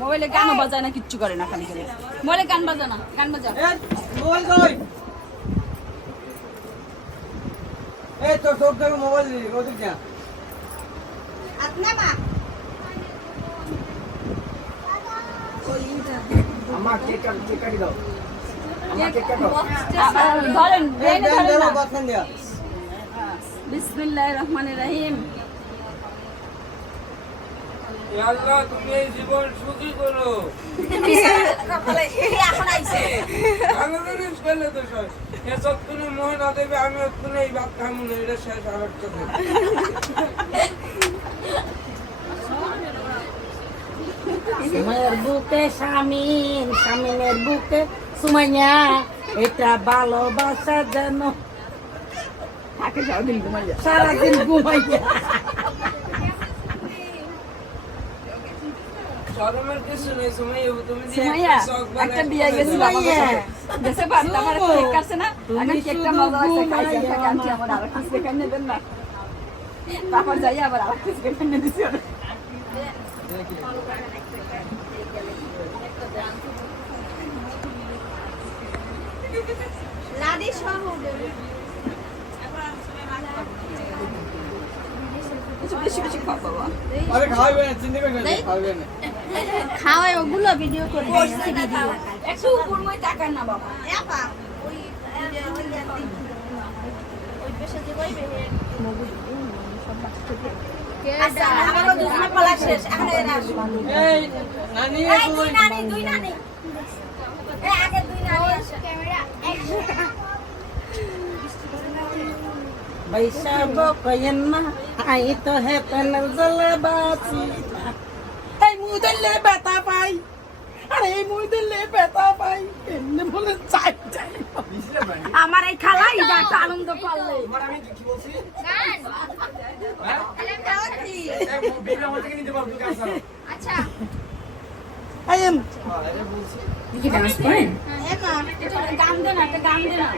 মোবাইলে গানও বাজায় না কিচ্ছু করে না খালি করে মোবাইলে গান বাজা না গান বাজা। মোবাইল কই? এই তোর তোর থেকে মোবাইল দিই ওদিক যা আমার কেক কাট কেক কাটি দাও। আমার কেক কাটো। ধরেন ধরেন বিসমিল্লাহির রহমানির রহিম। আল্লাহ তুমি এই জীবন সুখী করো। ভালো জিনিস করলে তো সব এ সত্তরে মোহনা দেবে আমি অত্তরে এই ভাত খামু না এটা শেষ আমার চোখে সুমাইয়ের বুকে স্বামীন স্বামীনের বুকে সুমাইয়া এটা ভালোবাসা যেন সারাদিন ঘুমাইয়া শরমের কিছু নেই সময় তুমি যে সুমাইয়া একটা বিয়ে গেছিল। কাছে। দেশে বাড়তে আমার কেক কাটছে না এখন কেকটা মজা লাগছে খাইছে থেকে আনছি আমার আর একটা কেক এনে না তারপর যাই আবার আর একটা কেক এনে দিছি ওরে। কিছু বেশি বেশি খাও বাবা আরে খাওয়াবে না চিনতে পারবে না খাওয়াবে না খাওয়াই ওগুলো ভিডিও করে একটু উপর মই তাকান না বাবা। বৈশাখ কয়েন না আই তো হে জলবাসি। পাই আরে এই মুই দিলে পাই এমনি বলে চাই চাই আমার এই খালা এটা একটা আনন্দ পারলে আমি কি বলছি গান হ্যাঁ তাহলে গাওয়াচ্ছি এই বিবে আমার থেকে নিতে পারব কাজ করো আচ্ছা আই এম আরে বলছি এমন গান দে একটা গান দে না